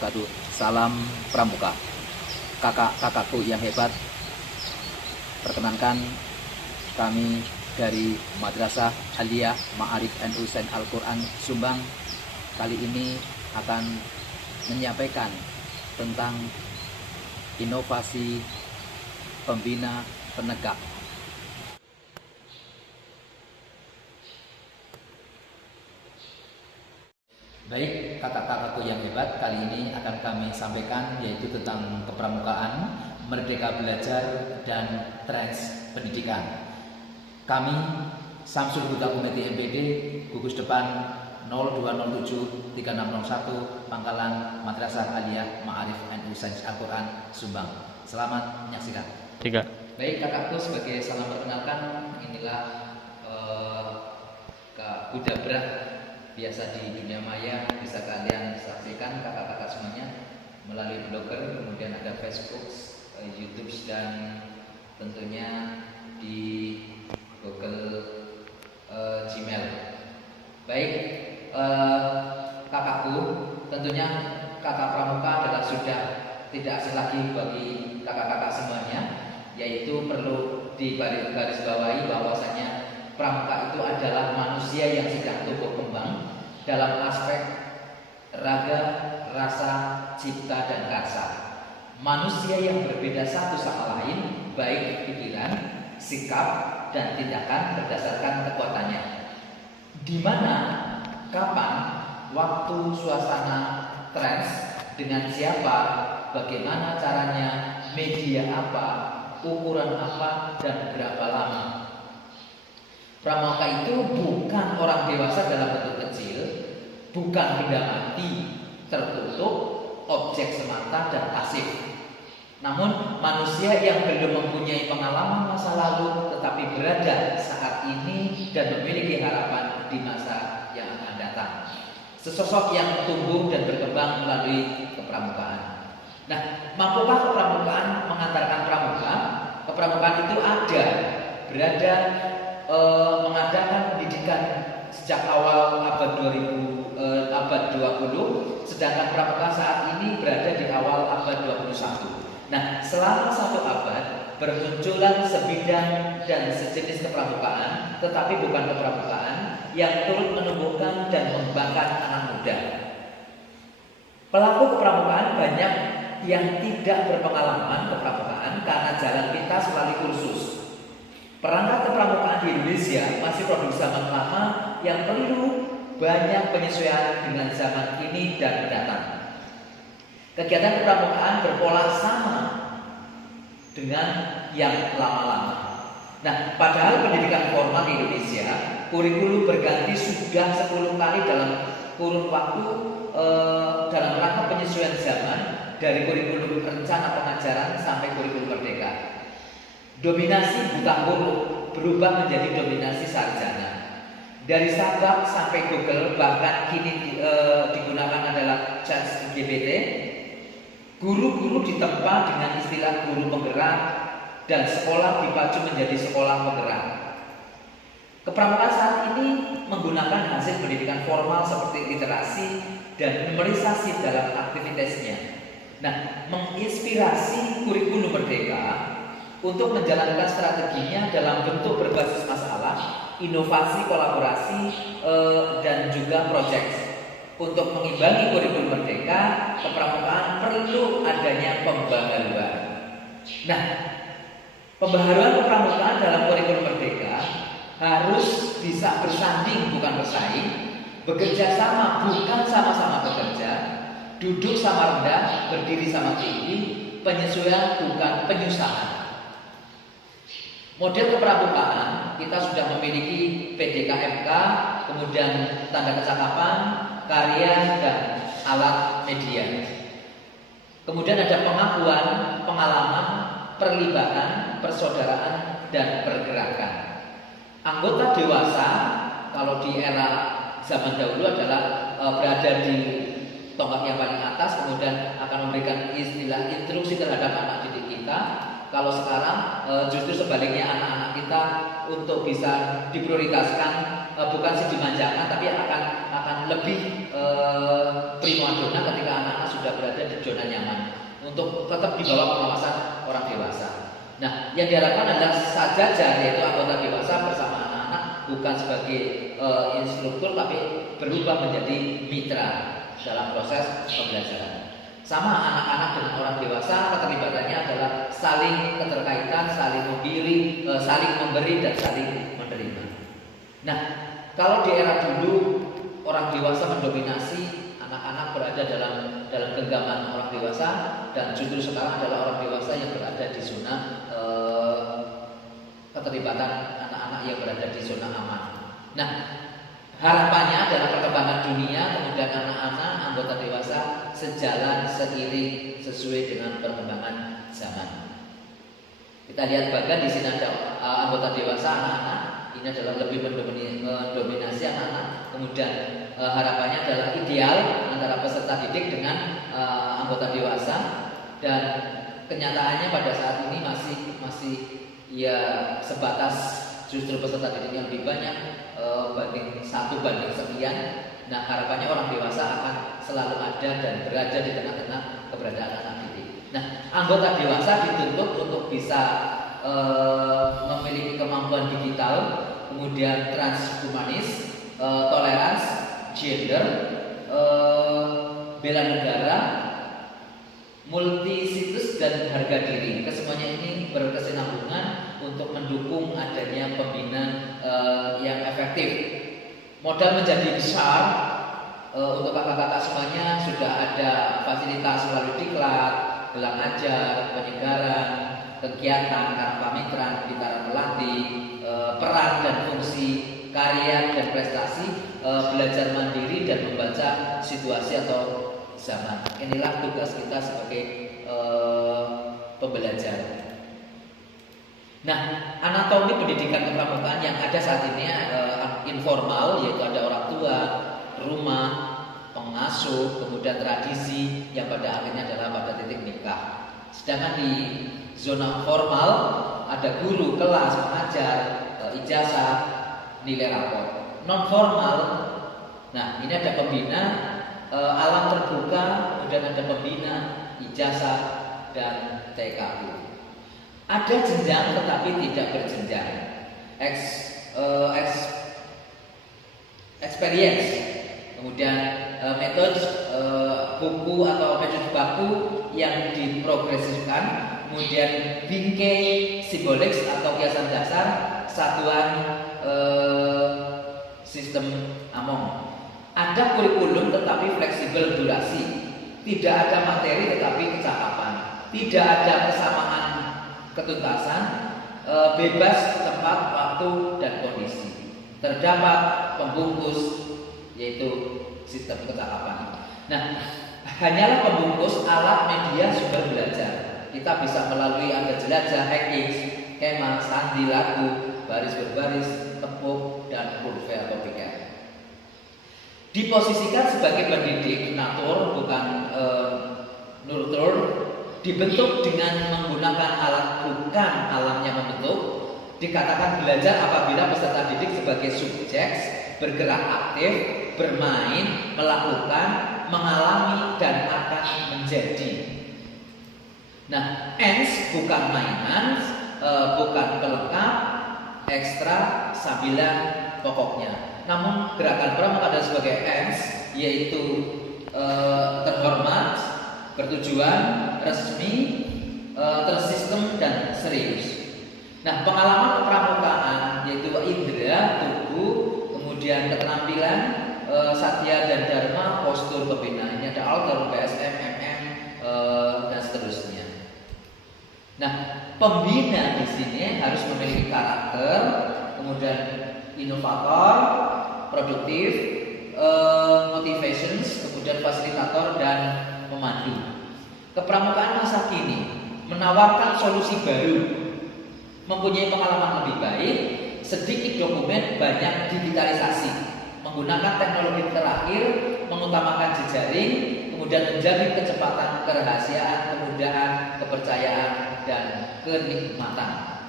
wabarakatuh. Salam Pramuka. Kakak-kakakku yang hebat, perkenankan kami dari Madrasah Aliyah Ma'arif NU Saint Al-Quran Sumbang kali ini akan menyampaikan tentang inovasi pembina penegak. Baik, kakak-kakakku yang hebat, kali ini akan kami sampaikan yaitu tentang kepramukaan, merdeka belajar, dan trends pendidikan. Kami, Samsul Huda Komite MPD, gugus depan 02073601, Pangkalan Madrasah Aliyah Ma'arif NU Saint Al-Quran Sumbang. Selamat menyaksikan. 3. Baik, kakakku, sebagai salam perkenalkan, inilah Kak Huda Brah, biasa di dunia maya bisa kalian saksikan kakak-kakak semuanya melalui blogger, kemudian ada Facebook, YouTube, dan tentunya di Google Gmail. Baik, kakakku, tentunya kakak pramuka adalah sudah tidak asing lagi bagi kakak-kakak semuanya, yaitu perlu digarisbawahi bahwasanya pramuka itu adalah manusia yang sedang tumbuh kembang dalam aspek raga, rasa, cipta, dan karsa. Manusia yang berbeda satu sama lain, baik pikiran, sikap, dan tindakan berdasarkan kekuatannya. Di mana, kapan, waktu, suasana, trends, dengan siapa, bagaimana caranya, media apa, ukuran apa, dan berapa lama. Pramuka itu bukan orang dewasa dalam bentuk kecil, bukan benda mati, tertutup, objek semata dan pasif. Namun manusia yang belum mempunyai pengalaman masa lalu tetapi berada saat ini dan memiliki harapan di masa yang akan datang. Sesosok yang tumbuh dan berkembang melalui kepramukaan. Nah, mampukah kepramukaan mengantarkan pramuka? Kepramukaan itu ada, berada, mengadakan pendidikan sejak awal abad 20, sedangkan pramuka saat ini berada di awal abad 21. Nah, selama satu abad bermunculan sebidang dan sejenis kepramukaan, tetapi bukan kepramukaan yang turut menumbuhkan dan mengembangkan anak muda. Pelaku kepramukaan banyak yang tidak berpengalaman kepramukaan karena jalan pintas melalui kursus. Perangkat kepramukaan di Indonesia masih produk zaman lama yang perlu banyak penyesuaian dengan zaman kini dan mendatang. Kegiatan kepramukaan berpola sama dengan yang lama-lama. Nah, padahal pendidikan formal di Indonesia, kurikulum berganti sudah 10 kali dalam kurun waktu dalam rangka penyesuaian zaman dari kurikulum rencana pengajaran sampai kurikulum merdeka. Dominasi buta huruf berubah menjadi dominasi sarjana. Dari Sabak sampai Google, bahkan kini digunakan adalah ChatGPT. Guru-guru ditempa dengan istilah guru penggerak dan sekolah dipacu menjadi sekolah penggerak. Kepramukaan saat ini menggunakan hasil pendidikan formal seperti literasi dan numerisasi dalam aktivitasnya. Nah, menginspirasi kurikulum merdeka untuk menjalankan strateginya dalam bentuk berbasis masalah, inovasi, kolaborasi, dan juga proyek. Untuk mengimbangi kurikulum merdeka, kepramukaan perlu adanya pembaharuan. Nah, pembaharuan kepramukaan dalam kurikulum merdeka harus bisa bersanding bukan bersaing, bekerja sama bukan sama-sama bekerja, duduk sama rendah, berdiri sama tinggi, penyesuaian bukan penyusahan. Model kepramukaan kita sudah memiliki PDKMK, kemudian tanda kecakapan, karya, dan alat media. Kemudian ada pengakuan, pengalaman, perlibatan, persaudaraan, dan pergerakan. Anggota dewasa kalau di era zaman dahulu adalah berada di tonggak yang paling atas, kemudian akan memberikan istilah instruksi terhadap anak didik kita. Kalau sekarang justru sebaliknya, anak-anak kita untuk bisa diprioritaskan bukan sih dimanjakan, tapi akan lebih primadona ketika anak-anak sudah berada zona nyaman untuk tetap di bawah pengawasan orang dewasa. Nah, yang diharapkan adalah sajajar, yaitu anggota dewasa bersama anak-anak bukan sebagai instruktur tapi berubah menjadi mitra dalam proses pembelajaran. Sama anak-anak dengan orang dewasa keterlibatannya adalah saling keterkaitan, saling memberi, dan saling menerima. Nah, kalau di era dulu orang dewasa mendominasi, anak-anak berada dalam genggaman orang dewasa, dan justru sekarang adalah orang dewasa yang berada di zona keterlibatan anak-anak yang berada di zona aman. Nah, harapannya adalah perkembangan dunia, kemudian anak-anak, anggota dewasa sejalan, seiring, sesuai dengan perkembangan zaman. Kita lihat bahkan di sini ada anggota dewasa, anak-anak. Ini adalah lebih mendominasi anak-anak. Kemudian harapannya adalah ideal antara peserta didik dengan anggota dewasa, dan kenyataannya pada saat ini masih ya sebatas justru peserta didiknya lebih banyak, banding 1 banding sekian. Nah, harapannya orang dewasa akan selalu ada dan berada di tengah-tengah keberadaan anak didik. Nah, anggota dewasa dituntut untuk bisa memiliki kemampuan digital, kemudian transhumanis, toleransi, gender, bela negara, multi situs, dan harga diri. Kesemuanya ini berkesinambungan untuk mendukung adanya pembinaan yang efektif. Modal menjadi besar untuk kakak-kakak semuanya sudah ada fasilitas melalui diklat, gelang ajar, penyegaran, kegiatan, karpamitra, bitaran pelatih, peran dan fungsi, karya dan prestasi, belajar mandiri dan membaca situasi atau zaman. Inilah tugas kita sebagai pembelajar. Nah, anatomi pendidikan kepramukaan yang ada saat ini informal, yaitu ada orang tua, rumah, pengasuh, kemudian tradisi yang pada akhirnya adalah pada titik nikah. Sedangkan di zona formal ada guru, kelas, pengajar, ijazah, nilai rapor. Non formal, nah ini ada pembina, alam terbuka, kemudian ada pembina, ijazah, dan TKU. Ada jenjang tetapi tidak berjenjang. Experience, kemudian metode buku atau metode baku yang diprogresifkan, kemudian bingkai simbolik atau kiasan dasar, satuan sistem Among. Ada kurikulum tetapi fleksibel durasi, tidak ada materi tetapi kecakapan, tidak ada kesamaan ketuntasan, bebas tempat, waktu, dan kondisi. Terdapat pembungkus, yaitu sistem kecakapan. Nah, hanyalah pembungkus alat media sumber belajar. Kita bisa melalui ada jelajah, hacking, skema, sandi, lagu, baris berbaris, tepuk, dan kurve atau piket. Diposisikan sebagai pendidik natur, bukan nurtur. Dibentuk dengan menggunakan alat, bukan alamnya membentuk. Dikatakan belajar apabila peserta didik sebagai subjek bergerak aktif, bermain, melakukan, mengalami, dan akan menjadi. Nah, ends bukan mainan, bukan pelengkap, ekstra, sambilan, pokoknya. Namun gerakan pramuka adalah sebagai ends, yaitu terhormat, bertujuan, resmi, tersistem, dan serius. Nah, pengalaman kepramukaan yaitu indera, tubuh, kemudian keterampilan, satya dan dharma, postur pembinaan. Ini ada alter, PSM, MM, dan seterusnya. Nah, pembina di sini harus memiliki karakter, kemudian inovator, produktif, motivations, kemudian fasilitator, dan pemandu. Kepramukaan masa kini menawarkan solusi baru, mempunyai pengalaman lebih baik, sedikit dokumen, banyak digitalisasi, menggunakan teknologi terakhir, mengutamakan jejaring, kemudian menjamin kecepatan, kerahasiaan, kemudahan, kepercayaan, dan kenikmatan.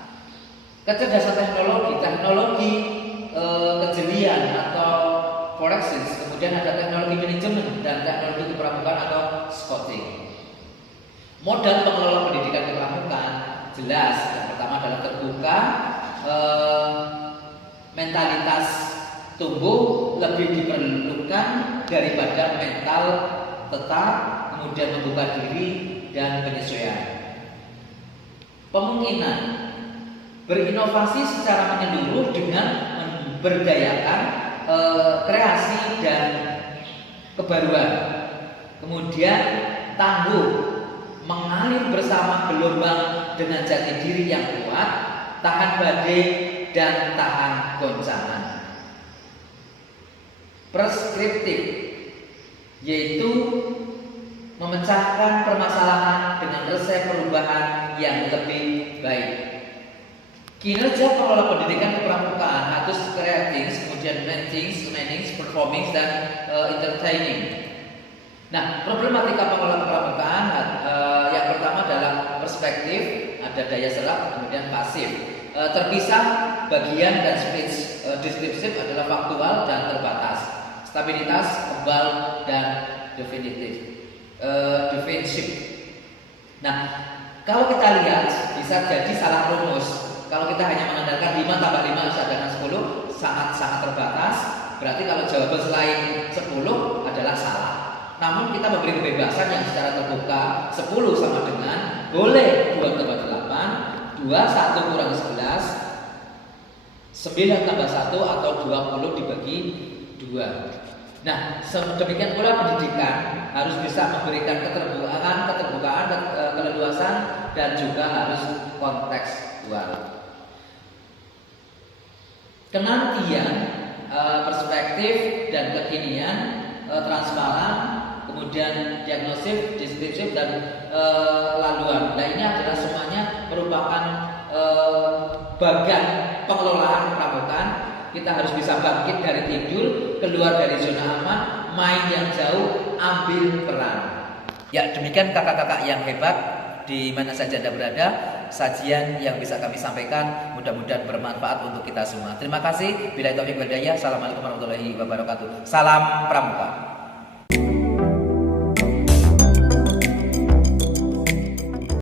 Kecerdasan teknologi, kejelian atau forensics, kemudian ada teknologi manajemen dan teknologi kepramukaan atau scouting. Modal pengelola pendidikan kepramukaan jelas. Yang pertama adalah terbuka, mentalitas tumbuh lebih diperlukan daripada mental tetap, kemudian membuka diri dan penyesuaian. Kemungkinan berinovasi secara menyeluruh dengan memberdayakan kreasi dan kebaruan. Kemudian tangguh, mengalir bersama gelombang dengan jati diri yang kuat, tahan badai dan tahan goncangan. Preskriptif, yaitu memecahkan permasalahan dengan resep perubahan yang lebih baik. Kinerja pengelola pendidikan kepramukaan harus creating, kemudian managing, performing, dan entertaining. Nah, problematika pengelola kepramukaan yang pertama adalah perspektif, ada daya serap, kemudian pasif. Terpisah, bagian dan speech deskriptif adalah faktual dan terbatas. Stabilitas, kebal, dan defensif. Nah, kalau kita lihat bisa jadi salah rumus. Kalau kita hanya mengandalkan 5 tambah 5 sama dengan 10, sangat-sangat terbatas. Berarti kalau jawaban selain 10 adalah salah. Namun kita memberi kebebasan yang secara terbuka. 10 sama dengan boleh 2 tambah 8, 2, 1 kurang 11, 9 tambah 1 atau 20 dibagi 2. Nah, demikian pula pendidikan harus bisa memberikan keterbukaan, keleluasan, dan juga harus kontekstual. Kenantian, perspektif dan kekinian, transparan, kemudian diagnosif, deskriptif, dan laluan. Lainnya adalah semuanya merupakan bagian pengelolaan kepramukaan. Kita harus bisa bangkit dari tidur, keluar dari zona aman, main yang jauh, ambil peran. Ya, demikian kakak-kakak yang hebat di mana saja Anda berada. Sajian yang bisa kami sampaikan mudah-mudahan bermanfaat untuk kita semua. Terima kasih. Billahi taufiq wal hidayah. Assalamualaikum warahmatullahi wabarakatuh. Salam Pramuka.